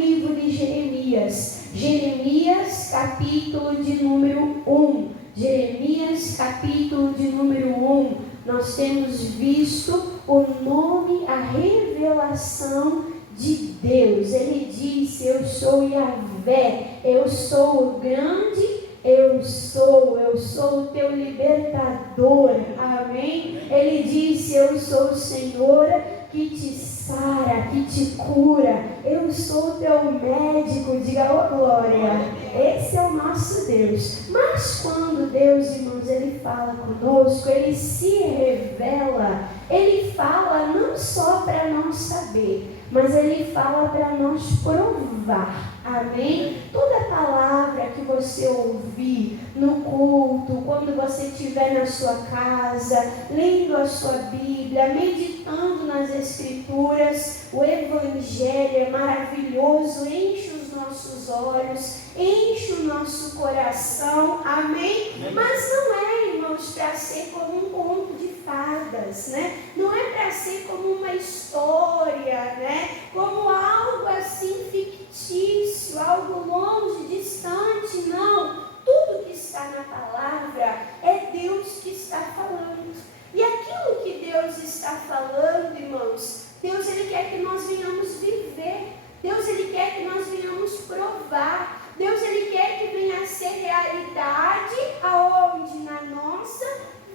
livro de Jeremias. Jeremias, capítulo de número 1. Jeremias, capítulo de número 1. Nós temos visto o nome, a revelação de Deus. Ele disse: eu sou Yahvé, eu sou o grande, eu sou o teu libertador. Amém? Ele disse: eu sou o Senhor que te sara, que te cura. Eu sou o teu médico. Diga: ô glória. Esse é o nosso Deus. Mas quando Deus, irmãos, Ele fala conosco, Ele se revela, Ele fala não só para nós saber, mas Ele fala para nós provar. Amém? Toda palavra que você ouvir no culto, quando você estiver na sua casa, lendo a sua Bíblia, meditando nas Escrituras, o Evangelho é maravilhoso, enche os nossos olhos, enche o nosso coração. Amém? Mas não é, irmãos, para ser como um conto de fadas, né? Não é para ser como uma história, né? Como algo assim fictício, algo longe, distante. Não. Tudo que está na palavra é Deus que está falando. E aquilo que Deus está falando, irmãos, Deus, Ele quer que nós venhamos viver. Deus, Ele quer que nós venhamos provar. Deus, Ele quer que venha a ser realidade aonde? Na nossa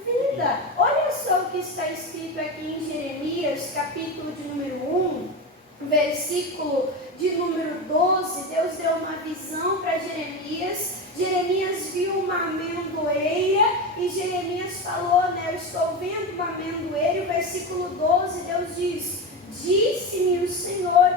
vida. Olha só o que está escrito aqui em Jeremias, capítulo de número 1, versículo de número 12. Deus deu uma visão para Jeremias. Jeremias viu uma amendoeira e Jeremias falou, né? Eu estou vendo uma amendoeira. E o versículo 12, Deus diz: disse-me o Senhor,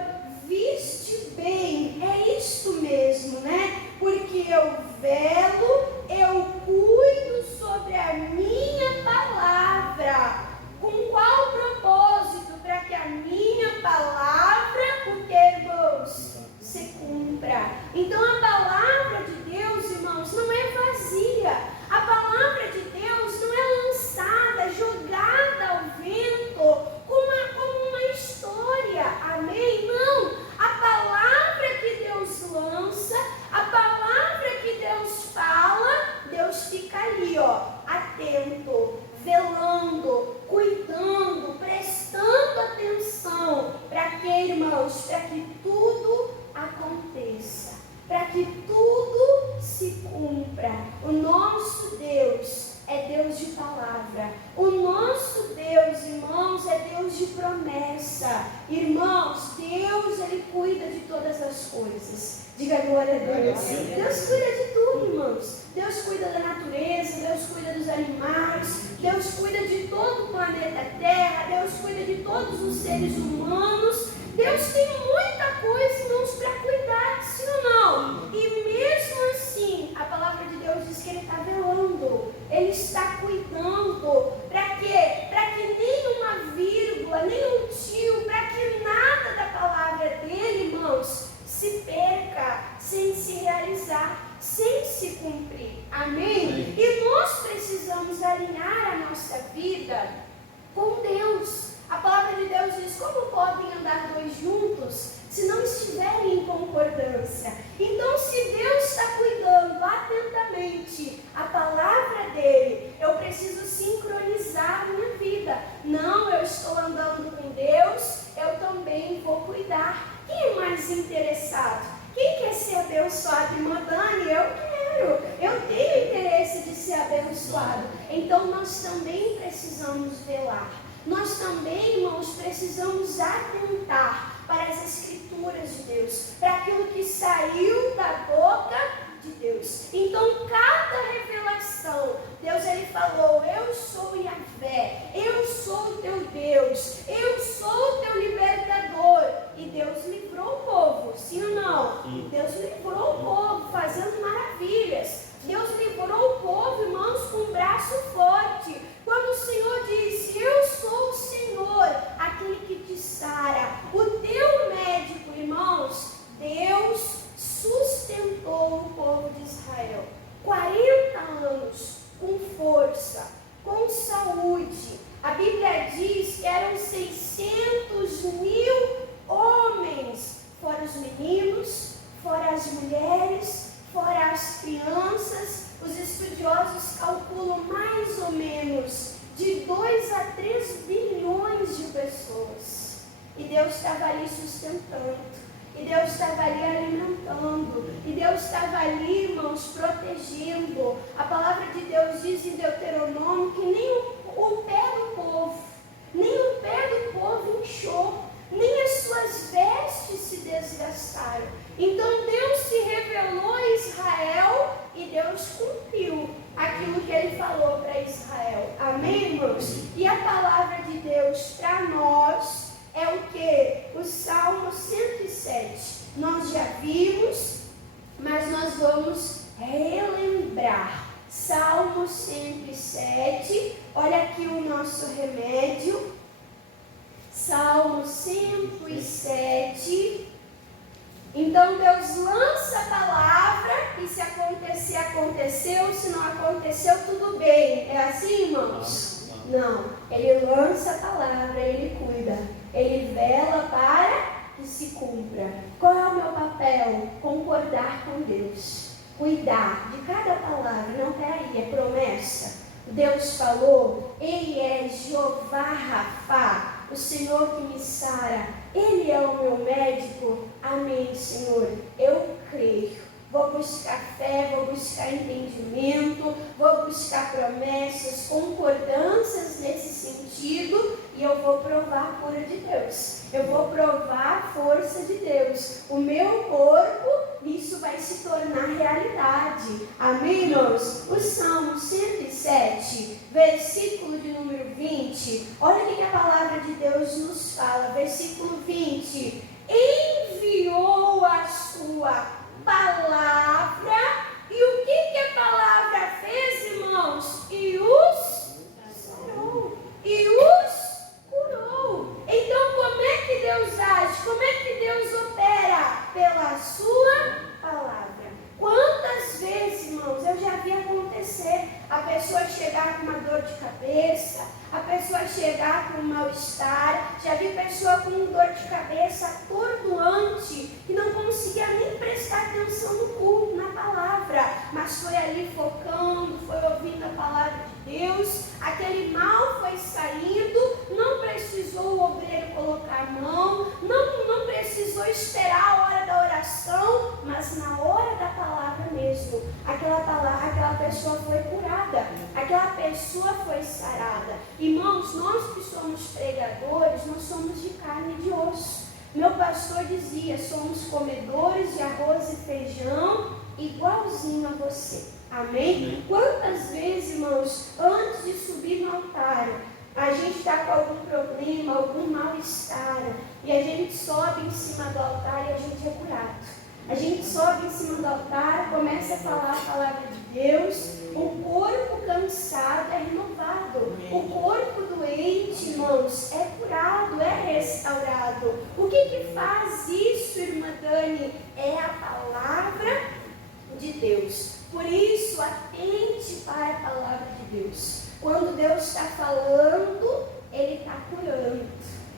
viste bem. É isto mesmo, né? Porque eu velo, eu cuido sobre a minha palavra. Com qual propósito? Para que a minha palavra, porque, irmãos, se cumpra. Então a palavra de Deus, irmãos, não é vazia. A palavra de Deus não é lançada, jogada ao vento, como uma história. Amém? Não. A palavra que Deus lança, a palavra que Deus fala, Deus fica ali, ó, atento, velando, cuidando, prestando atenção. Para que, irmãos? Para que tudo aconteça, para que tudo se cumpra. O nosso Deus é Deus de palavra. O nosso Deus, irmãos, é Deus de promessa. Irmãos, Deus, Ele cuida de todas as coisas. Diga glória a Deus. Deus cuida de tudo, irmãos. Deus cuida da natureza, Deus cuida dos animais, Deus cuida de todo o planeta Terra, Deus cuida de todos os seres humanos. Deus tem muita coisa, irmãos, para cuidar, sim ou não? E mesmo assim, a palavra de Deus diz que Ele está velando, Ele está cuidando. Para quê? Para que nenhuma vírgula, nenhum tio, para que nada da palavra dele, irmãos, se perca, sem se realizar, sem se cumprir. Amém? E nós precisamos alinhar a nossa vida com Deus. A palavra de Deus diz: como podem andar dois juntos se não estiverem em concordância? Então, se Deus está cuidando atentamente a palavra dele, eu preciso sincronizar a minha vida. Não, eu estou andando com Deus, eu também vou cuidar. Quem é mais interessado? Quem quer ser abençoado? Irmã Dani, eu quero. Eu tenho interesse de ser abençoado. Então, nós também precisamos velar. Nós também, irmãos, precisamos atentar para as Escrituras de Deus, para aquilo que saiu da boca de Deus. Então, cada revelação, Deus, Ele falou: eu sou Yahvé, eu sou o teu Deus, eu sou o teu libertador. E Deus livrou o povo, sim ou não? Deus livrou o povo fazendo maravilhas. Deus livrou o povo, irmãos, com um braço forte. Quando o Senhor disse: eu sou o Senhor, aquele que te sara, o teu médico, irmãos, Deus sustentou o povo de Israel 40 anos com força, com saúde. A Bíblia diz que eram 600.000 homens, fora os meninos, meninos, fora as mulheres, fora as crianças. Os estudiosos calculam mais ou menos de 2 a 3 bilhões de pessoas. E Deus estava ali sustentando. E Deus estava ali alimentando. E Deus estava ali, irmãos, protegendo. A palavra de Deus diz em Deuteronômio que nem o pé do povo, nem o pé do povo inchou, nem as suas vestes se desgastaram. Então Deus se revelou a Israel e Deus cumpriu aquilo que Ele falou para Israel. Amém, irmãos? E a palavra de Deus para nós é o que? O Salmo 107. Nós já vimos, mas nós vamos relembrar. Salmo 107, olha aqui o nosso remédio. Salmo 107. Então Deus lança a palavra e se acontecer, aconteceu. Se não aconteceu, tudo bem. É assim, irmãos? Não. Ele lança a palavra, Ele cuida. Ele vela para que se cumpra. Qual é o meu papel? Concordar com Deus. Cuidar de cada palavra. Não, peraí, é promessa. Deus falou, Ele é Jeová Rafá, o Senhor que me sara. Ele é o meu médico. Amém, Senhor. Eu creio. Vou buscar fé, vou buscar entendimento, vou buscar promessas, concordâncias nesse sentido, e eu vou provar a cura de Deus. Eu vou provar a força de Deus. O meu corpo, isso vai se tornar realidade. Amém, irmãos? O Salmo 107, versículo de número 20. Olha o que a palavra de Deus nos fala. Versículo 20. Enviou a sua palavra, e o que a palavra fez, irmãos? E os sarou, e os curou. Então, como é que Deus age? Como é que Deus opera? Pela sua palavra. Quantas vezes, irmãos, eu já vi acontecer a pessoa chegar com uma dor de cabeça, a pessoa chegar com um mal-estar. Já vi pessoa com dor de cabeça atordoante, que não conseguia nem prestar atenção no culto, na palavra, mas foi ali focando, foi ouvindo a palavra de Deus. Aquele mal foi saindo, não precisou o obreiro colocar a mão, não precisou esperar a hora da oração, mas na hora da palavra mesmo, aquela pessoa foi curada, aquela pessoa foi sarada. Irmãos, nós que somos pregadores, nós somos de carne e de osso. Meu pastor dizia, somos comedores de arroz e feijão, igualzinho a você. Amém? Quantas vezes, irmãos, antes de subir no altar, a gente está com algum problema, algum mal-estar, e a gente sobe em cima do altar e a gente é curado. A gente sobe em cima do altar, começa a falar a palavra de Deus, o corpo cansado é renovado, o corpo doente, irmãos, é curado, é restaurado. O que faz isso, irmã Dani? É a palavra de Deus. Por isso, atente para a palavra de Deus. Quando Deus está falando, Ele está curando.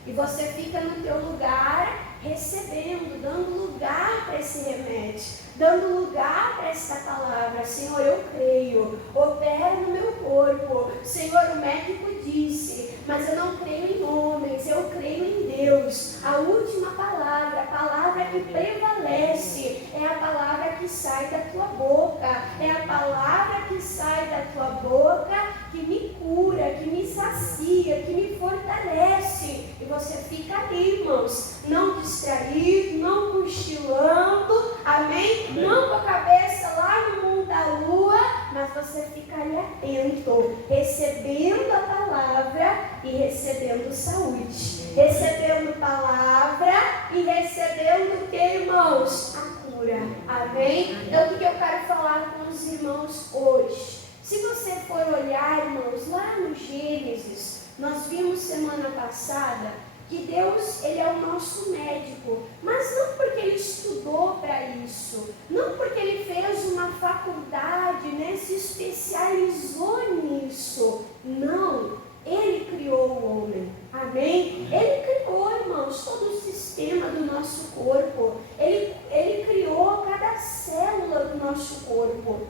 E você fica no teu lugar, recebendo, dando lugar para esse remédio, dando lugar para essa palavra. Senhor, eu creio, opera no meu corpo. Senhor, o médico disse, mas eu não creio em homens, eu creio em Deus. A última palavra, a palavra que prevalece, é a palavra que sai da tua boca, é a palavra que sai da tua boca, que me cura, que me sacia, que me fortalece. E você fica ali, irmãos, não distraído, não cochilando, amém? Não com a cabeça lá no mundo da lua, mas você fica ali atento, recebendo a palavra e recebendo saúde, recebendo palavra e recebendo o que, irmãos? A cura, amém? Então, o que eu quero falar com os irmãos hoje? Se você for olhar, irmãos, lá no Gênesis, nós vimos semana passada que Deus, Ele é o nosso médico, mas não porque Ele estudou para isso, não porque Ele fez uma faculdade, né, se especializou nisso, não, Ele criou o homem, amém? Ele criou, irmãos, todo o sistema do nosso corpo, Ele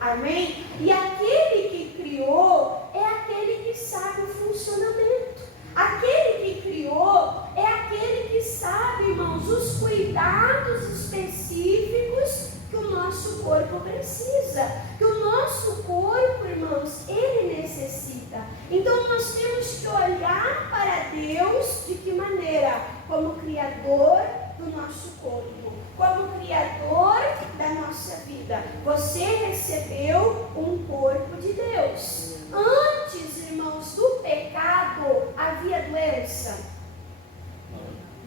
Amém? E aquele que criou é aquele que sabe o funcionamento. Aquele que criou é aquele que sabe, irmãos, os cuidados específicos que o nosso corpo precisa, que o nosso corpo, irmãos, ele necessita. Então nós temos que olhar para Deus de que maneira? Como Criador do nosso corpo, como Criador da nossa vida. Você recebeu um corpo de Deus. Antes, irmãos, do pecado havia doença.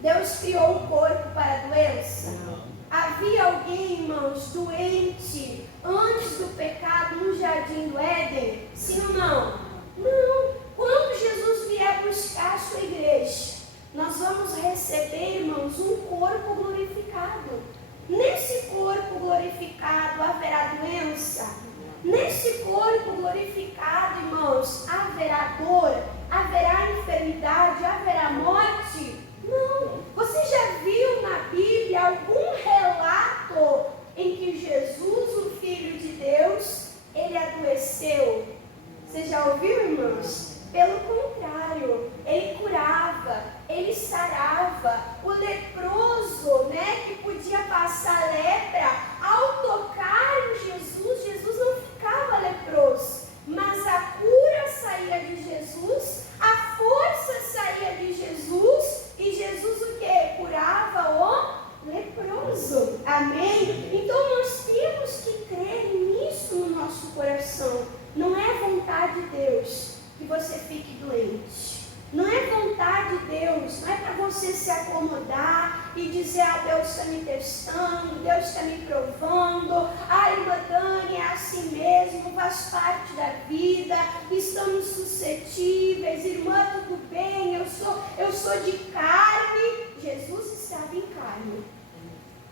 Deus criou um corpo para a doença. Havia alguém, irmãos, doente antes do pecado no jardim do Éden? Sim ou não? Não. Quando Jesus vier buscar a sua igreja, nós vamos receber, irmãos, um corpo glorificado. Nesse corpo glorificado haverá doença. Nesse corpo glorificado, irmãos, haverá dor, haverá enfermidade, haverá morte? Não. Você já viu na Bíblia algum relato em que Jesus, o Filho de Deus, ele adoeceu? Você já ouviu, irmãos? Pelo contrário, ele curava, ele sarava. O leproso, que podia passar lepra, ao tocar em Jesus, Jesus não ficava leproso, mas a cura saía de Jesus, a força saía de Jesus, e Jesus o quê? Curava o leproso. Amém? Então nós temos que crer nisso no nosso coração. Não é vontade de Deus que você fique doente. Não é vontade de Deus, não é para você se acomodar e dizer, Deus está me testando, Deus está me provando, irmã Dani, é assim mesmo, faz parte da vida, estamos suscetíveis, irmã, tudo bem, eu sou de carne. Jesus estava em carne.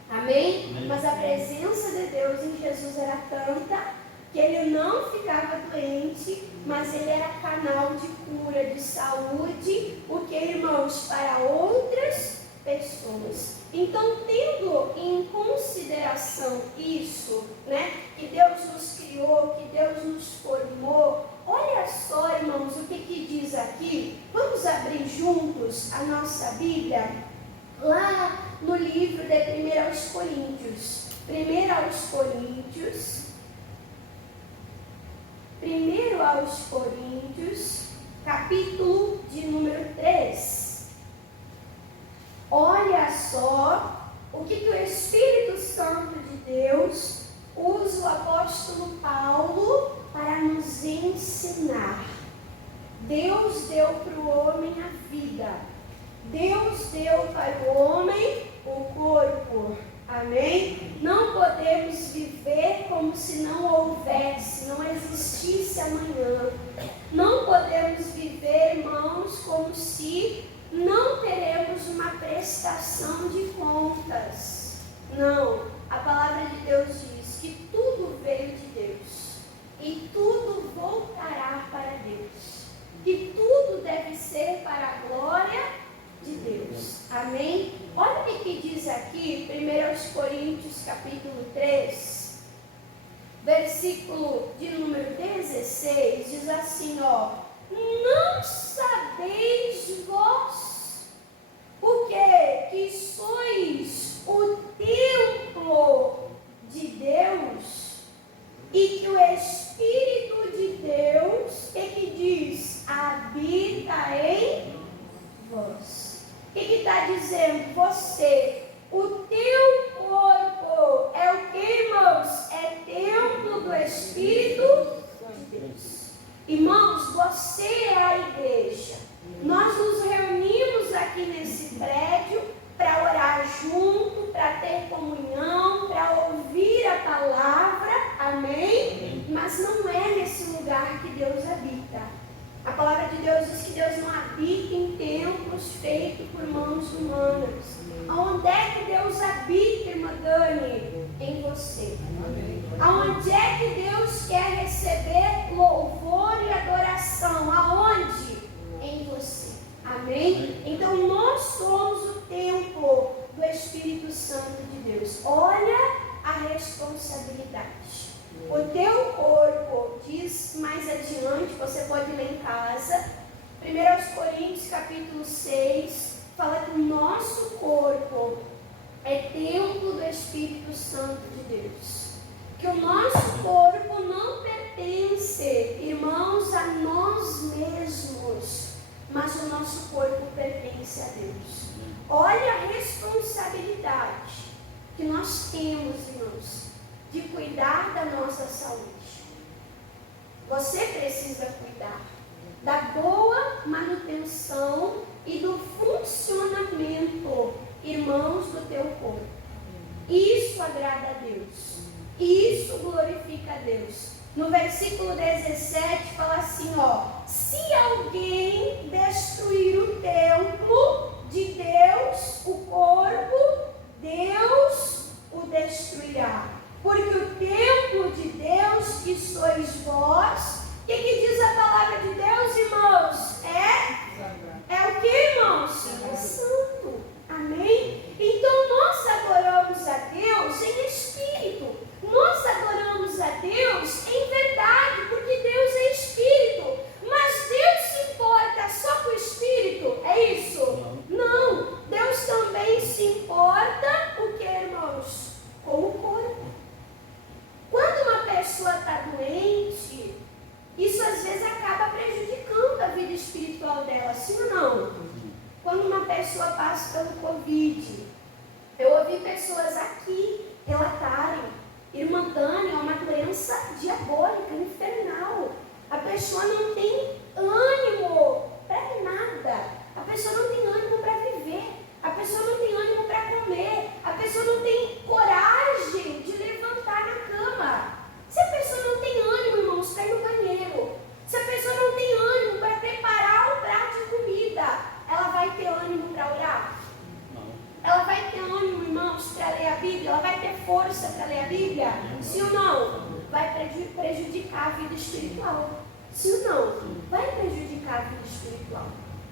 Amém? Mas a presença de Deus em Jesus era tanta que ele não ficava doente, mas ele era canal de cura, de saúde, porque, irmãos, para outras pessoas. Então, tendo em consideração isso, que Deus nos criou, que Deus nos formou, olha só, irmãos, o que diz aqui. Vamos abrir juntos a nossa Bíblia, lá no livro de 1 aos Coríntios. 1 aos Coríntios, capítulo de número 3. Olha só o que o Espírito Santo de Deus usa o apóstolo Paulo para nos ensinar. Deus deu para o homem a vida. Deus deu para o homem o corpo. Amém? Não podemos viver como se não houvesse, não existisse amanhã. Não podemos viver, irmãos, como se não teremos uma prestação de contas. Não. A palavra de Deus diz que tudo veio de Deus e tudo voltará para Deus. Que tudo deve ser para a glória de Deus. Amém? Olha o que diz aqui, 1 aos Coríntios, capítulo 3, versículo de número 16, diz assim, não sabeis vós o que sois o templo de Deus e que o Espírito de Deus, que diz, habita em vós. O que está dizendo? Você, o teu corpo é o que, irmãos? É templo do Espírito de Deus. Irmãos, você é a igreja. Nós nos reunimos aqui nesse prédio para orar junto, para ter comunhão, para ouvir a palavra, amém? Mas não é nesse lugar que Deus habita. A palavra de Deus diz que Deus não habita em templos feitos por mãos humanas. Aonde é que Deus habita, irmã Dani? Em você. Aonde é que Deus quer receber louvor e adoração? Aonde? Em você. Amém? Então nós somos o templo do Espírito Santo de Deus. Olha a responsabilidade. O teu corpo, diz mais adiante, você pode ler em casa, 1 Coríntios capítulo 6, fala que o nosso corpo é templo do Espírito Santo de Deus. Que o nosso corpo não pertence, irmãos, a nós mesmos, mas o nosso corpo pertence a Deus. Olha a responsabilidade que nós temos, irmãos, de cuidar da nossa saúde. Você precisa cuidar da boa manutenção e do funcionamento, irmãos, do teu corpo. Isso agrada a Deus. Isso glorifica a Deus. No versículo 17 fala assim, se alguém destruir o templo de Deus, o corpo, Deus o destruirá. Porque o templo de Deus que sois vós, o que diz a palavra de Deus, irmãos? É o que, irmãos? É santo. Amém? Então nós adoramos a Deus em espírito. Nós adoramos a Deus em verdade, porque Deus é espírito. Mas Deus se importa só com o espírito? É isso? Não. Deus também se importa o que, irmãos? Com o corpo. Quando uma pessoa está doente, isso às vezes acaba prejudicando a vida espiritual dela, sim ou não? Quando uma pessoa passa pelo Covid, eu ouvi pessoas aqui relatarem, irmã Tânia, é uma doença diabólica, infernal. A pessoa não tem ânimo para nada. A pessoa não tem ânimo para viver. A pessoa não tem ânimo para comer. A pessoa não tem coragem de levantar na cama. Se a pessoa não tem ânimo, irmãos, para ir no banheiro. Se a pessoa não tem ânimo para preparar um prato de comida, ela vai ter ânimo para orar? Ela vai ter ânimo, irmãos, para ler a Bíblia? Ela vai ter força para ler a Bíblia? Sim ou não? Vai prejudicar a vida espiritual. Sim ou não? Vai prejudicar a vida espiritual.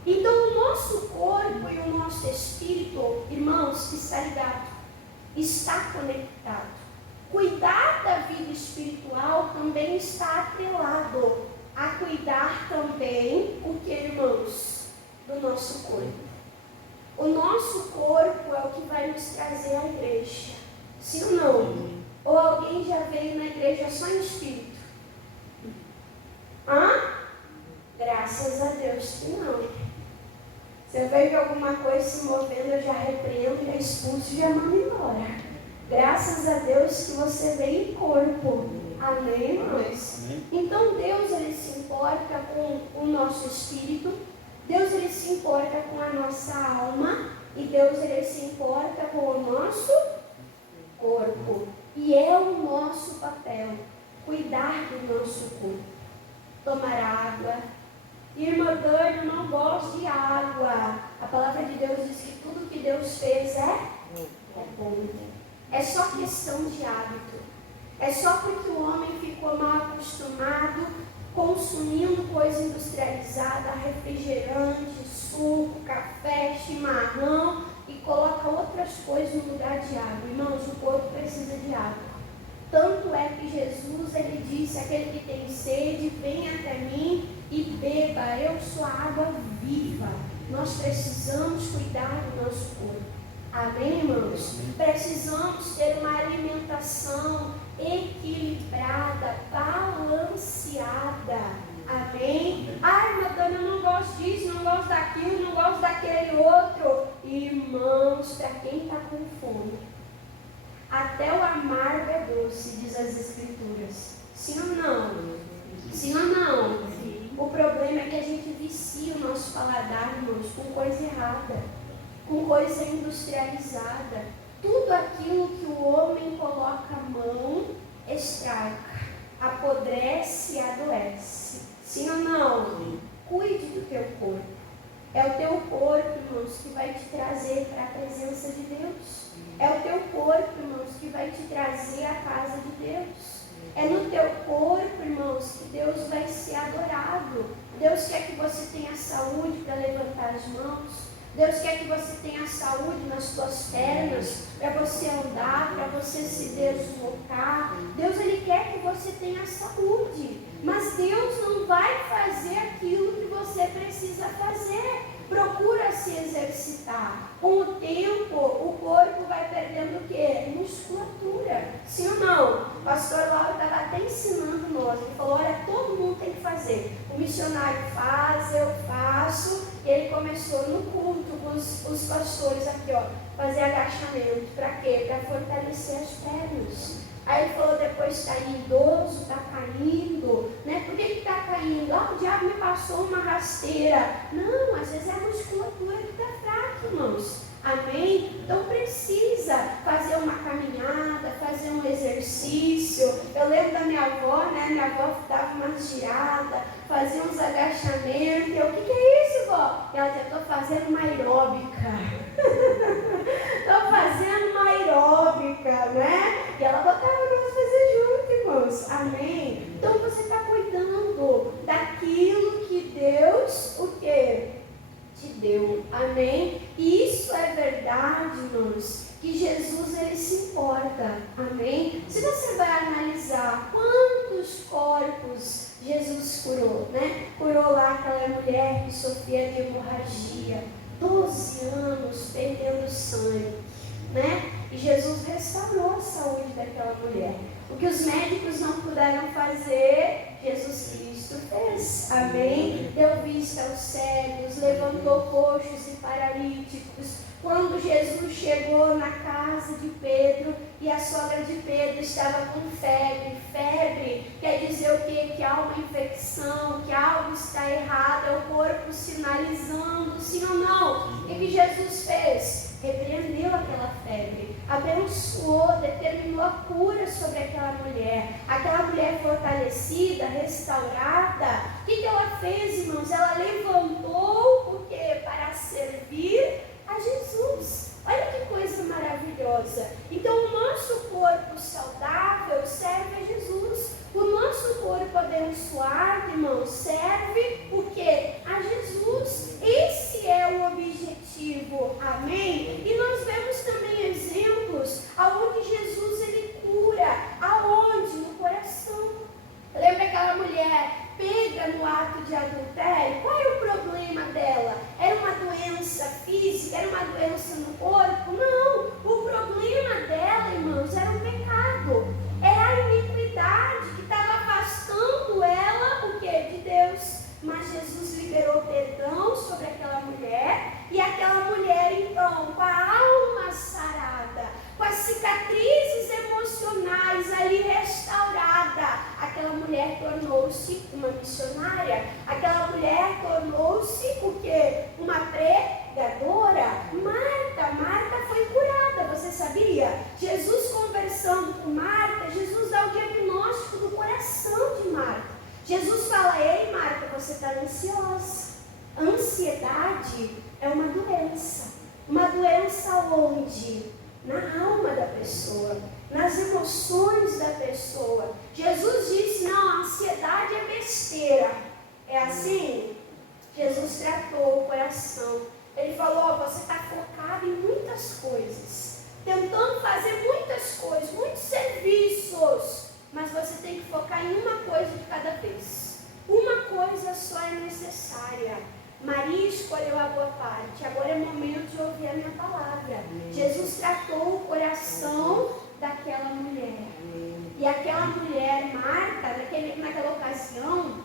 Então o nosso corpo e o nosso espírito, irmãos, está ligado, está conectado. Cuidar da vida espiritual também está atrelado a cuidar também, o que, irmãos? Do nosso corpo. O nosso corpo é o que vai nos trazer à igreja. Sim ou não? Ou alguém já veio na igreja só em espírito? Graças a Deus que não. Se eu vejo alguma coisa se movendo, eu já repreendo, já expulso e já mando embora. Graças a Deus que você veio em corpo. Amém, irmãos? Então Deus, ele se importa com o nosso espírito. Deus, ele se importa com a nossa alma. E Deus, ele se importa com o nosso corpo. E é o nosso papel cuidar do nosso corpo. Tomar água. Irmã Dani, eu não gosto de água. A palavra de Deus diz que tudo que Deus fez é bom. É só questão de hábito. É só porque o homem ficou mal acostumado, consumindo coisa industrializada, refrigerante, suco, café, chimarrão, e coloca outras coisas no lugar de água. Irmãos, o corpo precisa de água. Tanto é que Jesus, ele disse, aquele que tem sede, venha até mim e beba. Eu sou a água viva. Nós precisamos cuidar do nosso corpo. Amém, irmãos? Precisamos ter uma alimentação equilibrada, balanceada. Amém? Irmã Dani, eu não gosto disso, não gosto daquilo, não gosto daquele outro. Irmãos, para quem está com fome, até o amargo é doce, diz as Escrituras. Sim ou não? Sim ou não? Sim. O problema é que a gente vicia o nosso paladar, irmãos, com coisa errada, com coisa industrializada. Tudo aquilo que o homem coloca a mão estraga, apodrece e adoece. Sim ou não? Sim. Cuide do teu corpo. É o teu corpo, irmãos, que vai te trazer para a presença de Deus. É o teu corpo, irmãos, que vai te trazer à casa de Deus. É no teu corpo, irmãos, que Deus vai ser adorado. Deus quer que você tenha saúde para levantar as mãos. Deus quer que você tenha saúde nas suas pernas, para você andar, para você se deslocar. Deus, Ele quer que você tenha saúde. Mas Deus não vai fazer aquilo que você precisa fazer. Procura se exercitar. Com o tempo, o corpo vai perdendo o quê? Musculatura. Sim ou não? O pastor Lauro estava até ensinando nós. Ele falou, olha, todo mundo tem que fazer. O missionário faz, eu faço. E ele começou no culto com os pastores aqui, ó, fazer agachamento. Para quê? Para fortalecer as pernas. Aí ele falou, depois está idoso, está caindo, né? Por que está caindo? Ah, o diabo me passou uma rasteira. Não, às vezes é a musculatura que está fraca, irmãos. Amém? Então precisa fazer uma caminhada, fazer um exercício. Eu lembro da minha avó, né? Minha avó dava uma girada, fazia uns agachamentos. Eu, o que é isso, vó? Ela dizia, estou fazendo uma aeróbica. Estou fazendo uma aeróbica, né? E ela botava para nós fazer junto, irmãos. Amém? Então você está cuidando daquilo que Deus, o quê? Te deu. Amém? E isso é verdade, irmãos, que Jesus, Ele se importa. Amém? Se você vai analisar quantos corpos Jesus curou, né? Curou lá aquela mulher que sofria de hemorragia, 12 anos perdendo sangue, né? E Jesus restaurou a saúde daquela mulher. O que os médicos não puderam fazer, Jesus Cristo fez. Amém? Deu vista aos cegos, levantou coxos e paralíticos. Quando Jesus chegou na casa de Pedro e a sogra de Pedro estava com febre. Febre quer dizer o quê? Que há uma infecção, que algo está errado, é o corpo sinalizando, sim ou não? O que Jesus fez? Repreendeu aquela febre, abençoou, determinou a cura sobre aquela mulher fortalecida, restaurada. O que ela fez, irmãos? Ela levantou o quê? Para servir a Jesus. Olha que coisa maravilhosa. Então o nosso corpo saudável serve a Jesus. O nosso corpo abençoado, irmãos, serve o quê? A Jesus. Esse é o objetivo. Amém? E nós vemos também exemplos aonde Jesus, Ele cura. Aonde? No coração. Lembra aquela mulher pega no ato de adultério? Qual é o problema dela? Era uma doença física? Era uma doença no corpo? Não. O problema dela, irmãos, era o pecado. Era a iniquidade que estava afastando ela, o quê? De Deus. Mas Jesus liberou perdão sobre aquela mulher. E aquela mulher, então, com a alma sarada, com as cicatrizes emocionais ali restaurada, aquela mulher tornou-se uma missionária. Aquela mulher tornou-se o quê? Uma pregadora. Marta foi curada, você sabia? Jesus conversando com Marta, Jesus dá o diagnóstico do coração de Marta. Jesus fala, ei Marta, você está ansiosa. Ansiedade é uma doença. Uma doença onde? Na alma da pessoa, nas emoções da pessoa. Jesus disse, não, a ansiedade é besteira. É assim? Jesus tratou o coração. Ele falou, você está focado em muitas coisas, tentando fazer muitas coisas, muitos serviços, mas você tem que focar em uma coisa de cada vez. Uma coisa só é necessária. Maria escolheu a boa parte. Agora é momento de ouvir a minha palavra. Jesus tratou o coração daquela mulher. E aquela mulher, Marta, naquela ocasião,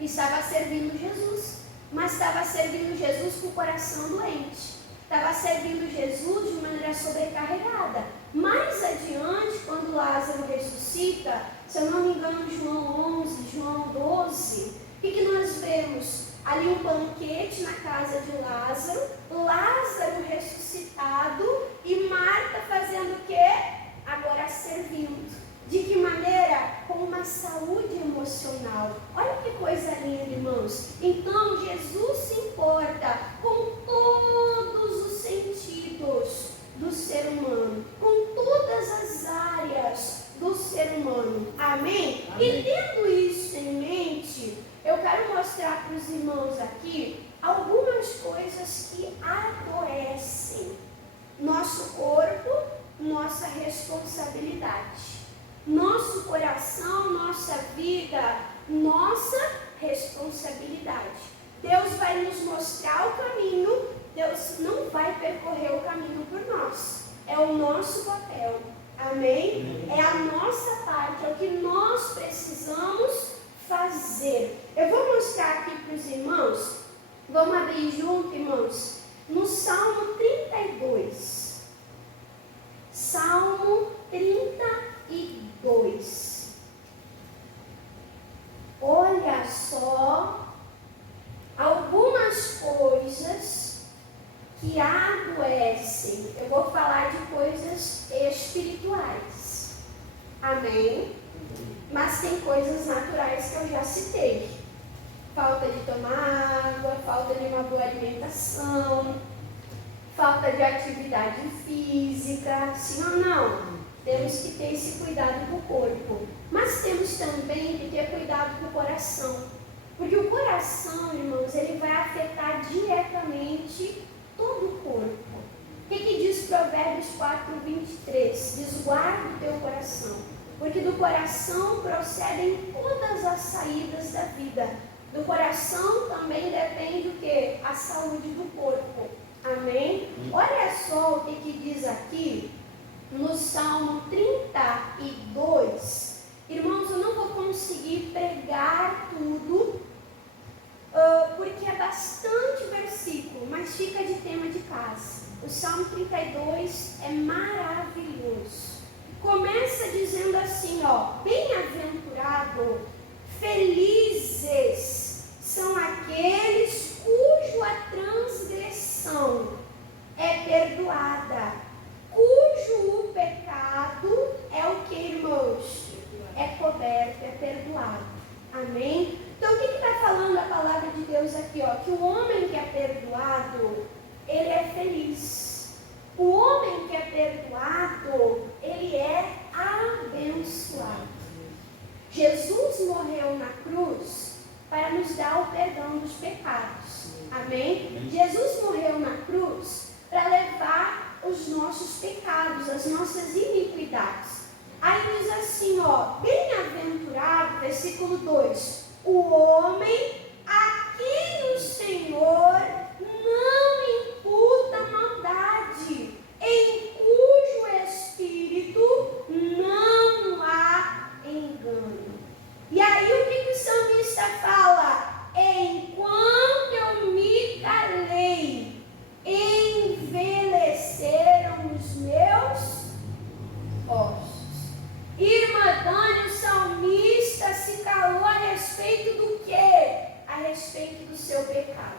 estava servindo Jesus. Mas estava servindo Jesus com o coração doente. Estava servindo Jesus de maneira sobrecarregada. Mais adiante, quando Lázaro ressuscita, se eu não me engano, João 11, João 12, o que nós vemos? Ali um banquete na casa de Lázaro, Lázaro ressuscitado e Marta fazendo o quê? Agora servindo. De que maneira? Com uma saúde emocional. Olha que coisa linda, irmãos. Então Jesus se importa com todos os sentidos do ser humano, com todas as áreas do ser humano. Amém? E tendo isso em mente, eu quero quero mostrar para os irmãos aqui algumas coisas que adoecem nosso corpo, nossa responsabilidade. Nosso coração, nossa vida, nossa responsabilidade. Deus vai nos mostrar o caminho, Deus não vai percorrer o caminho por nós. É o nosso papel, amém? É a nossa parte, é o que nós precisamos fazer. Eu vou mostrar aqui para os irmãos, vamos abrir junto, irmãos, no Salmo 32. Salmo 32. Olha só algumas coisas que adoecem. Eu vou falar de coisas espirituais, amém? Mas tem coisas naturais que eu já citei. Falta de tomar água, falta de uma boa alimentação, falta de atividade física, sim ou não? Temos que ter esse cuidado com o corpo. Mas temos também que ter cuidado com o coração. Porque o coração, irmãos, ele vai afetar diretamente todo o corpo. O que diz Provérbios 4:23? Diz: guarda o teu coração, porque do coração procedem todas as saídas da vida. Do coração também depende o quê? A saúde do corpo. Amém? Olha só o que diz aqui no Salmo 32. Irmãos, eu não vou conseguir pregar tudo, porque é bastante versículo, mas fica de tema de casa. O Salmo 32 é maravilhoso. Começa dizendo assim, ó: bem-aventurado, felizes são aqueles cuja transgressão é perdoada, cujo pecado é o que, irmãos? É coberto, é perdoado. Amém? Então o que está falando a palavra de Deus aqui? Ó? Que o homem que é perdoado, ele é feliz. O homem que é perdoado, ele é abençoado. Jesus morreu na cruz para nos dar o perdão dos pecados. Amém? Jesus morreu na cruz para levar os nossos pecados, as nossas iniquidades. Aí diz assim, ó: bem-aventurado, versículo 2, o homem a quem o Senhor não imputa maldade, em cujo espírito não há engano. E aí o que o salmista fala? Enquanto eu me calei, envelheceram os meus ossos. Irmã Dani, o salmista se calou a respeito do quê? A respeito do seu pecado.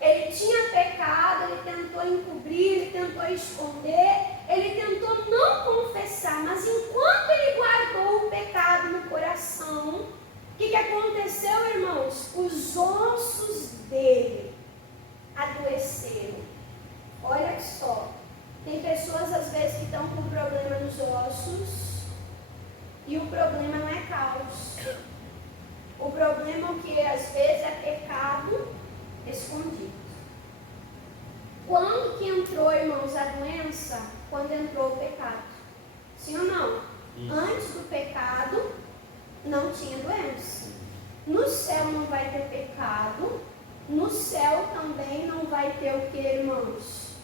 Ele tinha pecado, ele tentou encobrir, ele tentou esconder, ele tentou não confessar, mas enquanto ele guardou o pecado no coração, o que aconteceu, irmãos? Os ossos dele adoeceram. Olha só, tem pessoas às vezes que estão com problema nos ossos, e o problema não é caos. O problema é que às vezes é pecado escondido. Quando que entrou, irmãos, a doença? Quando entrou o pecado. Sim ou não? Antes do pecado não tinha doença. No céu não vai ter pecado. No céu também não vai ter o que, irmãos?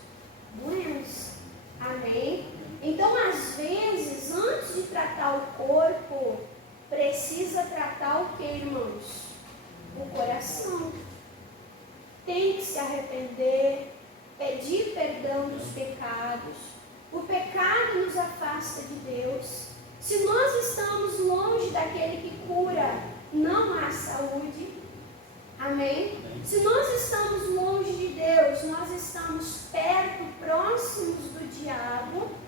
Doença. Amém? Então, às vezes, antes de tratar o corpo, precisa tratar o que, irmãos? O coração. Tem que se arrepender, pedir perdão dos pecados. O pecado nos afasta de Deus. Se nós estamos longe daquele que cura, não há saúde. Amém? Se nós estamos longe de Deus, nós estamos perto, próximos do diabo.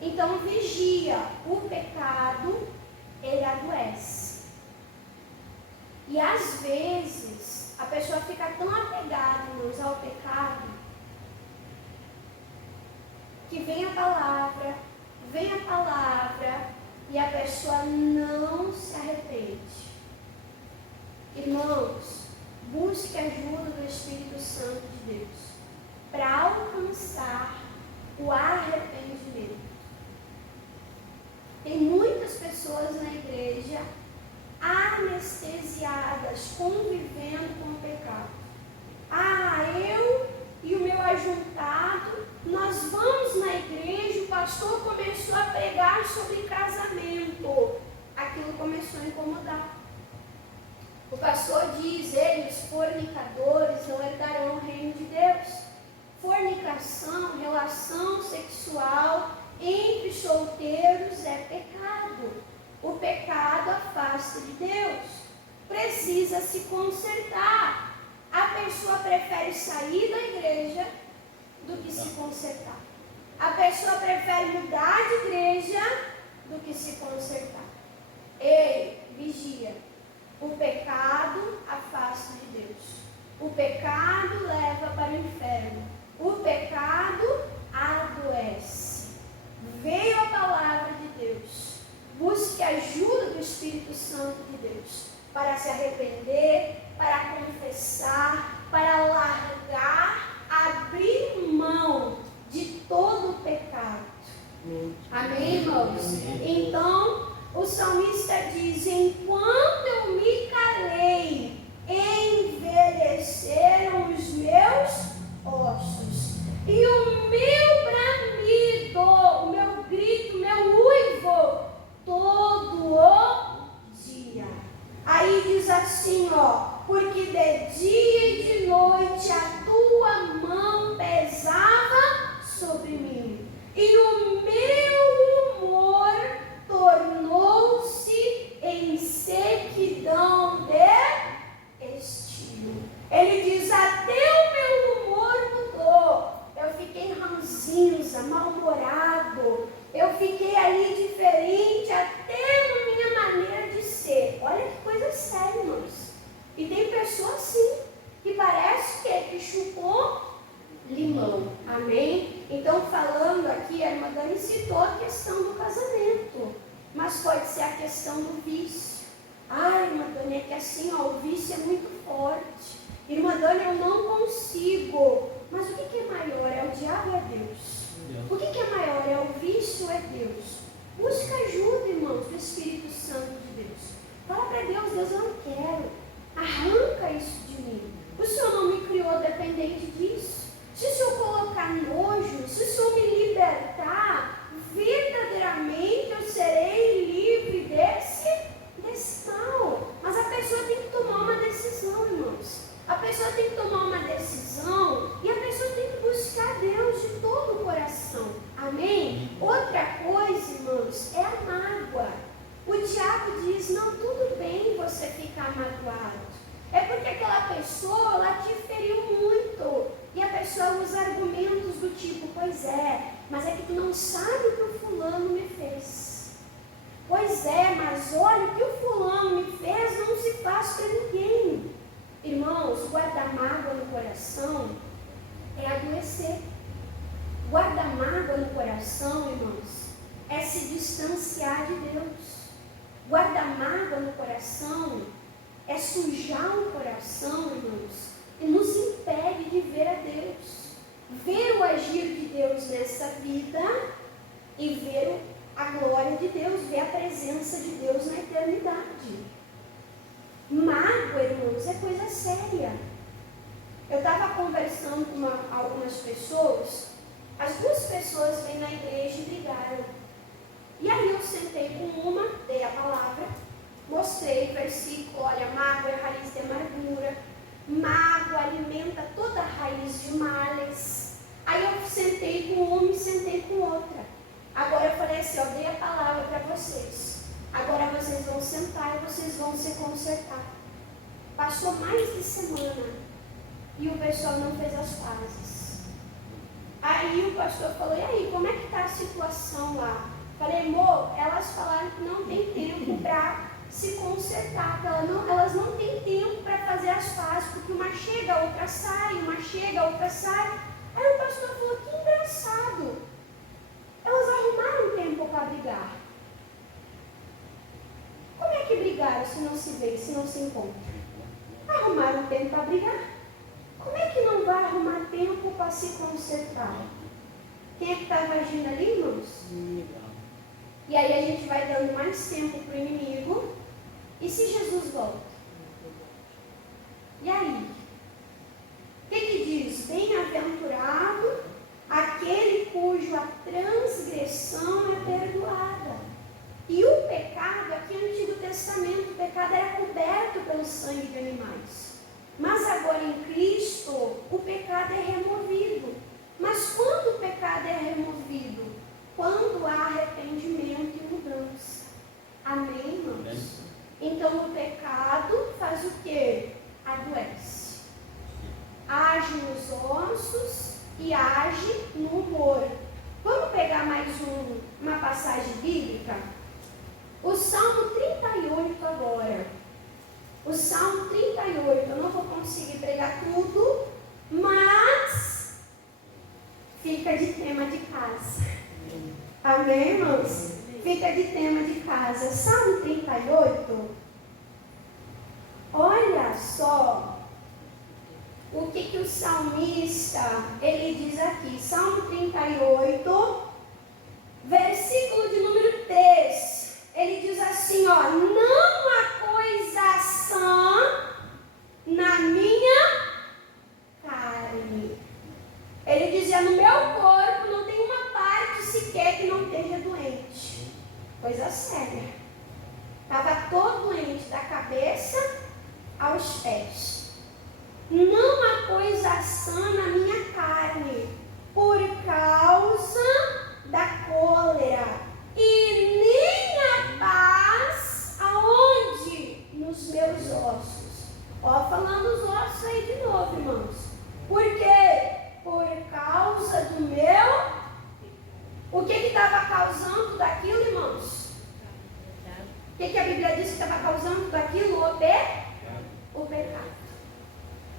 Então vigia, o pecado, ele adoece. E às vezes, a pessoa fica tão apegada, irmãos, ao pecado, que vem a palavra, e a pessoa não se arrepende. Irmãos, Espírito Santo de Deus para alcançar o arrependimento. Tem muitas pessoas na igreja anestesiadas, convivendo com o pecado. Eu e o meu ajuntado, nós vamos na igreja, o pastor começou a pregar sobre casamento. Aquilo começou a incomodar. O pastor diz, eles, fornicadores, não herdarão o reino de Deus. Fornicação, relação sexual entre solteiros é pecado. O pecado afasta de Deus. Precisa se consertar. A pessoa prefere sair da igreja do que se consertar. A pessoa prefere mudar de igreja do que se consertar. Ei, vigia. O pecado afasta de Deus. O pecado leva para o inferno. O pecado adoece. Veio a palavra de Deus. Busque a ajuda do Espírito Santo de Deus para se arrepender, para confessar, para largar, abrir mão de todo o pecado. Amém, irmãos? Então, o salmista diz, enquanto eu me calei, envelheceram os meus ossos. E o meu bramido, o meu grito, o meu uivo, todo o dia. Aí diz assim, porque de dia e de noite a tua mão pesava sobre mim. E o meu humor tornou-se em sequidão de estio. Ele diz, até o meu humor mudou. Eu fiquei ranzinza, mal-humorado. Eu fiquei ali diferente até na minha maneira de ser. Olha que coisa séria, irmãos. E tem pessoas assim, que parece que chupou limão. Amém? Então, falando aqui, a irmã Dani citou a questão do casamento. Mas pode ser a questão do vício. Irmã Dani, é que assim, o vício é muito forte. Irmã Dani, eu não consigo. Mas o que é maior? É o diabo ou é Deus? O que é maior? É o vício ou é Deus? Busca ajuda, irmãos, do Espírito Santo de Deus. Fala para Deus, Deus, eu não quero. Arranca isso de mim. O Senhor não me criou dependente disso. Se o Senhor colocar nojo, se o Senhor me libertar, verdadeiramente eu serei livre desse mal. Mas a pessoa tem que tomar uma decisão, irmãos. A pessoa tem que tomar uma decisão e a pessoa tem que buscar Deus de todo o coração. Amém? Outra coisa, irmãos, é a mágoa. O diabo diz, não, tudo bem você ficar magoado. É porque aquela pessoa, ela te feriu muito. E a pessoa usa argumentos do tipo, pois é, mas é que tu não sabe o que o fulano me fez. Pois é, mas olha, o que o fulano me fez não se faz para ninguém. Irmãos, guardar mágoa no coração é adoecer. Guardar mágoa no coração, irmãos, é se distanciar de Deus. Guardar mágoa no coração é sujar o coração, irmãos, e nos impede de ver a Deus. Ver o agir de Deus nessa vida e ver a glória de Deus, ver a presença de Deus na eternidade. Mágoa, irmãos, é coisa séria. Eu estava conversando com algumas pessoas, as duas pessoas vêm na igreja e brigaram. E aí eu sentei com uma, dei a palavra, mostrei o versículo, olha, mágoa é a raiz de amargura, mágoa alimenta toda a raiz de males. Aí eu sentei com uma e sentei com outra. Agora eu falei assim, dei a palavra para vocês. Agora vocês vão sentar e vocês vão se consertar. Passou mais de semana e o pessoal não fez as pazes. Aí o pastor falou, e aí, como é que está a situação lá? Falei, amor, elas falaram que não tem tempo para se consertar, que elas não têm tempo para fazer as pazes, porque uma chega, a outra sai, uma chega, a outra sai. Aí o pastor falou, que engraçado. Elas arrumaram tempo para brigar. Como é que brigaram se não se vê, se não se encontram? Arrumaram tempo para brigar. como é que não vai arrumar tempo para se consertar? Quem é que estava agindo ali, irmãos? E aí a gente vai dando mais tempo para o inimigo. E se Jesus volta? E aí? O que diz? Bem-aventurado aquele cuja transgressão é perdoada. E o pecado, aqui no Antigo Testamento, o pecado era coberto pelo sangue de animais. Mas agora em Cristo, o pecado é removido. Mas quando o pecado é removido? Quando há arrependimento e mudança. Amém, irmãos? Então o pecado faz o quê? Adoece. Age nos ossos e age no humor. Vamos pegar mais uma passagem bíblica? O Salmo 38 agora. O Salmo 38, eu não vou conseguir pregar tudo, mas fica de tema de casa. Amém, irmãos? Fica de tema de casa. Salmo 38, olha só o que o salmista, ele diz aqui. Salmo 38, versículo de número 3. Ele diz assim, ó: não há coisa sã na minha carne. Ele dizia, no meu corpo não tem uma parte sequer que não esteja doente. Coisa séria. Estava todo doente, da cabeça aos pés. Não há coisa sã na minha carne, por causa da cólera. E nem a paz aonde? Nos meus ossos. Ó, falando os ossos aí de novo, irmãos. Por quê? Por causa do meu... O que estava causando daquilo, irmãos? O que a Bíblia diz que estava causando daquilo? O pecado.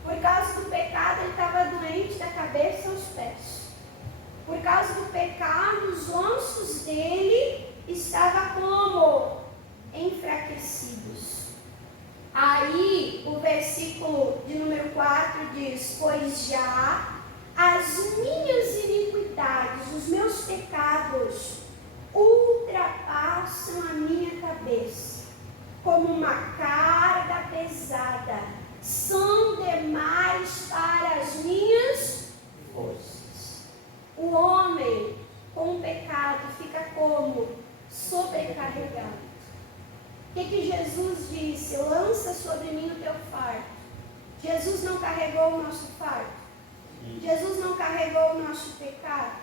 Por causa do pecado, ele estava doente da cabeça aos pés. Por causa do pecado, os ossos dele estavam como? Enfraquecidos. Aí, o versículo de número 4 diz, pois já as minhas iniquidades, os meus pecados, ultrapassam a minha cabeça, como uma carga pesada, são demais para as minhas forças. O homem com o pecado fica como? Sobrecarregado. O que Jesus disse? Lança sobre mim o teu fardo. Jesus não carregou o nosso fardo? Jesus não carregou o nosso pecado?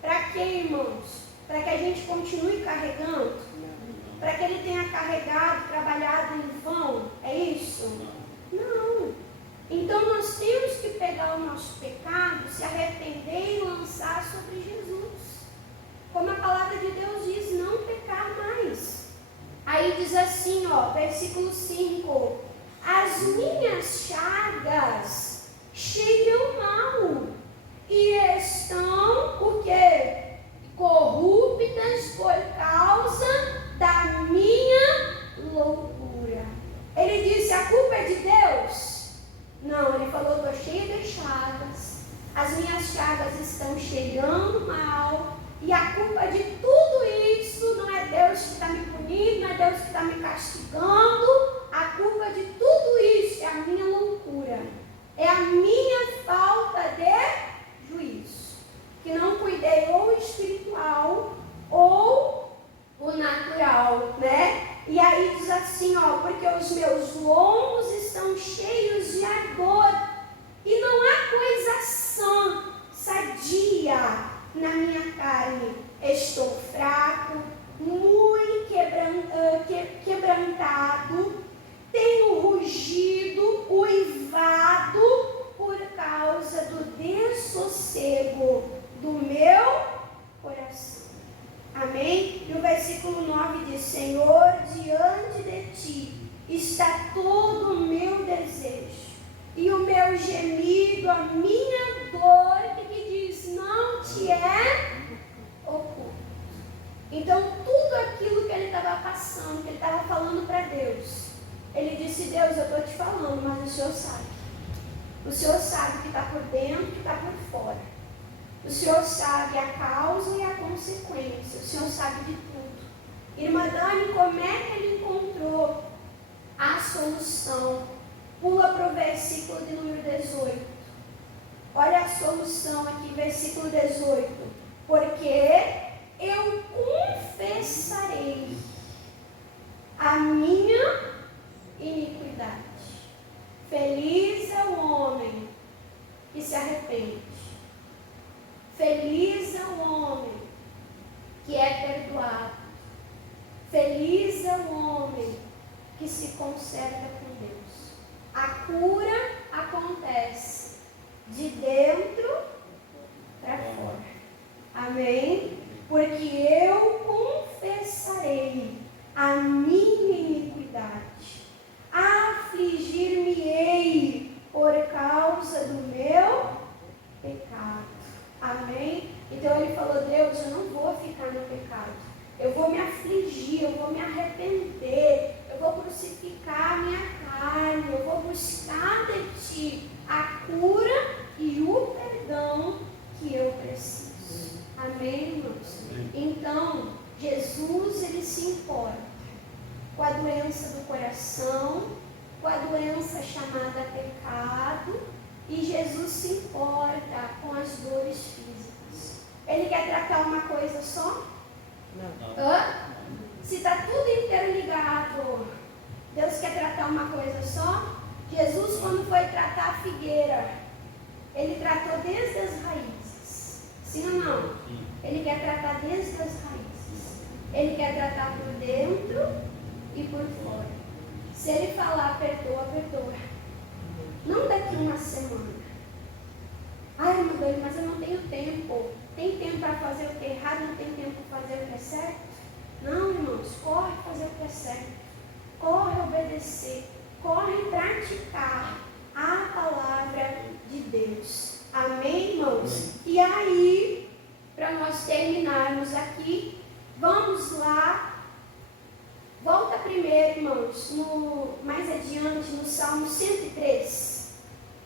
Para quê, irmãos? Para que a gente continue carregando? Para que ele tenha carregado, trabalhado em vão? É isso? Não. Então nós temos que pegar o nosso pecado, se arrepender e lançar sobre Jesus. Como a palavra de Deus diz, não pecar mais. Aí diz assim, ó, versículo 5: as minhas chagas cheiram mal e estão o quê? Corruptas por causa da minha loucura. Ele disse, a culpa é de Deus? Não, ele falou, estou cheia de chagas, as minhas chagas estão cheirando mal, e a culpa de tudo isso não é Deus que está me punindo, não é Deus que está me castigando, a culpa de tudo isso é a minha loucura, é a minha falta de juízo, que não cuidei ou o espiritual ou o natural, né? E aí diz assim, ó, porque os meus lombos estão cheios de ardor, e não há coisa sã, sadia na minha carne. Estou fraco, muito quebrantado, tenho rugido, uivado, por causa do dessossego do meu coração. Amém? E o versículo 9 diz, Senhor, diante de ti está todo o meu desejo, e o meu gemido, a minha dor, que diz, não te é oculto. Então, tudo aquilo que ele estava passando, que ele estava falando para Deus, ele disse, Deus, eu estou te falando, mas o Senhor sabe. O Senhor sabe o que está por dentro e o que está por fora. O Senhor sabe a causa e a consequência. O Senhor sabe de tudo. Irmã Dani, como é que ele encontrou a solução? Pula para o versículo de número 18. Olha a solução aqui, versículo 18. Porque eu confessarei a minha iniquidade. Feliz é o homem que se arrepende. Feliz é o homem que é perdoado. Feliz é o homem que se conserva com Deus. A cura acontece de dentro para fora. Amém? Porque eu confessarei a minha iniquidade, afligir-me-ei por causa do meu pecado. Amém? Então ele falou: Deus, eu não vou ficar no pecado, eu vou me afligir, eu vou me arrepender, eu vou crucificar a minha carne, eu vou buscar de ti a cura e o perdão que eu preciso. Amém, irmãos? Então, Jesus, ele se importa com a doença do coração, com a doença chamada pecado, e Jesus se importa com as dores físicas. Ele quer tratar uma coisa só? Não. Se está tudo interligado, Deus quer tratar uma coisa só? Jesus, quando foi tratar a figueira, ele tratou desde as raízes. Sim ou não? Sim. Ele quer tratar desde as raízes. Ele quer tratar por dentro e por fora. Se ele falar perdoa, perdoa. Não daqui uma semana. Ai, meu Deus, mas eu não tenho tempo. Tem tempo para fazer o que é errado, não tem tempo para fazer o que é certo? Não, irmãos, corre fazer o que é certo. Corre obedecer. Corre praticar a palavra de Deus. Amém, irmãos? E aí, para nós terminarmos aqui, vamos lá. Volta primeiro, irmãos, mais adiante no Salmo 103.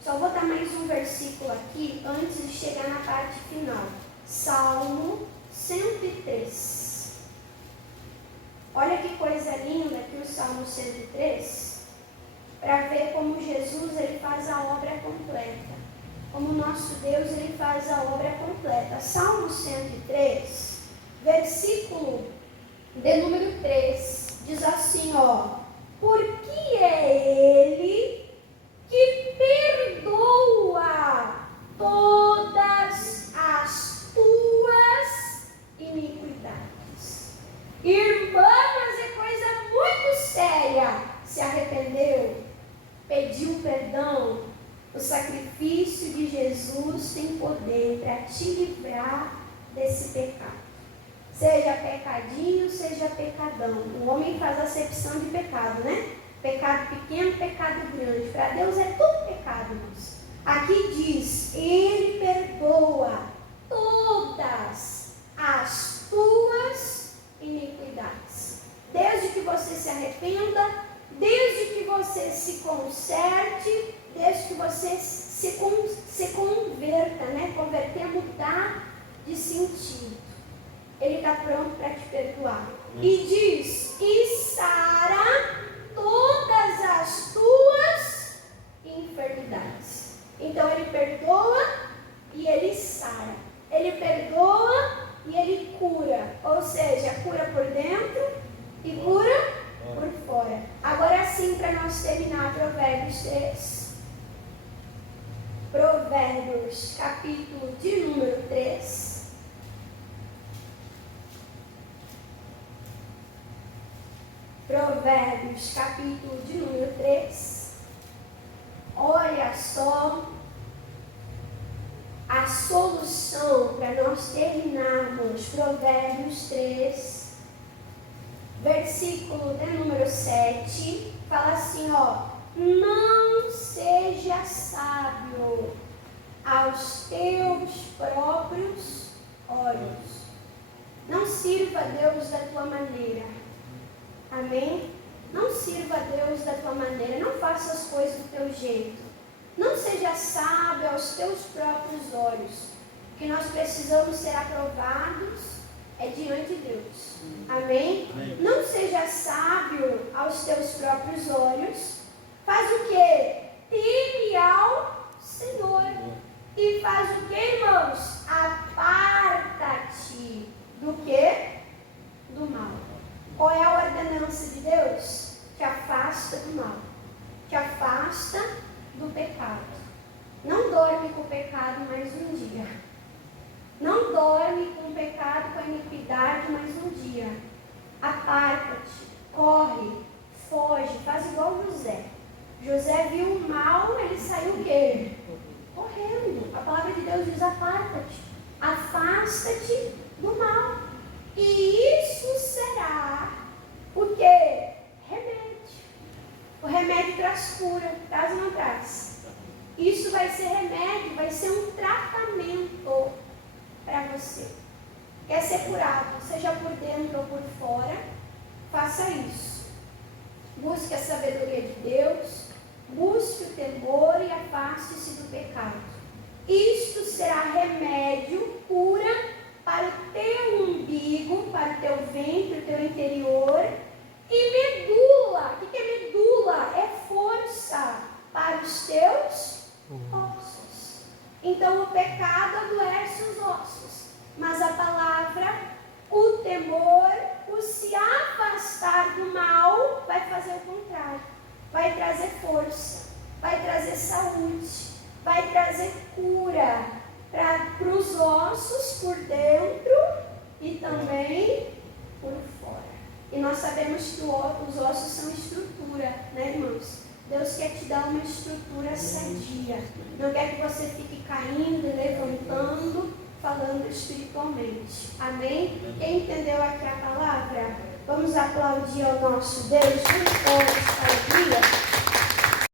Só vou dar mais um versículo aqui antes de chegar na parte final. Salmo 103. Olha que coisa linda aqui o Salmo 103. Para ver como Jesus ele faz a obra completa. Como nosso Deus ele faz a obra completa. Salmo 103, versículo de número 3. Diz assim, ó: porque é Ele que perdoa todas as tuas iniquidades. Irmã, mas é coisa muito séria. Se arrependeu, pediu perdão. O sacrifício de Jesus tem poder para te livrar desse pecado. Seja pecadinho, seja pecadão. O homem faz acepção de pecado, né? Pecado pequeno, pecado grande. Para Deus é tudo pecado, irmãos. Aqui diz: Ele perdoa todas as tuas iniquidades. Desde que você se arrependa, desde que você se conserte, desde que você se converta, né? Converter é mudar de sentido. Ele está pronto para te perdoar. E diz: e sara todas as tuas enfermidades. Então ele perdoa e ele sara. Ele perdoa e ele cura. Ou seja, cura por dentro e cura por fora. Agora sim, para nós terminar, Provérbios 3. Provérbios, capítulo de número 3. Provérbios, capítulo de número 3. Olha só a solução para nós terminarmos. Provérbios 3, versículo de número 7. Fala assim, ó: não seja sábio aos teus próprios olhos. Não sirva a Deus da tua maneira. Amém? Não sirva a Deus da tua maneira. Não faça as coisas do teu jeito. Não seja sábio aos teus próprios olhos. O que nós precisamos ser aprovados é diante de Deus. Amém? Amém. Não seja sábio aos teus próprios olhos. Faz o quê? Teme ao Senhor. E faz o quê, irmãos? Aparta-te do quê? Do mal. Qual é a ordenança de Deus? Te afasta do mal. Te afasta do pecado. Não dorme com o pecado mais um dia. Não dorme com o pecado, com a iniquidade mais um dia. Aparta-te, corre, foge, faz igual José. José viu o mal, ele saiu o quê? Correndo. A palavra de Deus diz: aparta-te, afasta-te do mal. E isso será o quê? Remédio. O remédio traz cura, traz ou não traz? Isso vai ser remédio, vai ser um tratamento para você. Quer ser curado, seja por dentro ou por fora, faça isso. Busque a sabedoria de Deus, busque o temor e afaste-se do pecado. Isto será remédio, cura para o teu umbigo, para o teu ventre, o teu interior. E medula, o que é medula? É força para os teus ossos. Então o pecado adoece os ossos, mas a palavra, o temor, o se afastar do mal, vai fazer o contrário. Vai trazer força, vai trazer saúde, vai trazer cura para os ossos por dentro e também por fora. E nós sabemos que os ossos são estrutura, né, irmãos? Deus quer te dar uma estrutura sadia. Não quer que você fique caindo, levantando, falando espiritualmente. Amém? Quem entendeu aqui a palavra? Vamos aplaudir ao nosso Deus.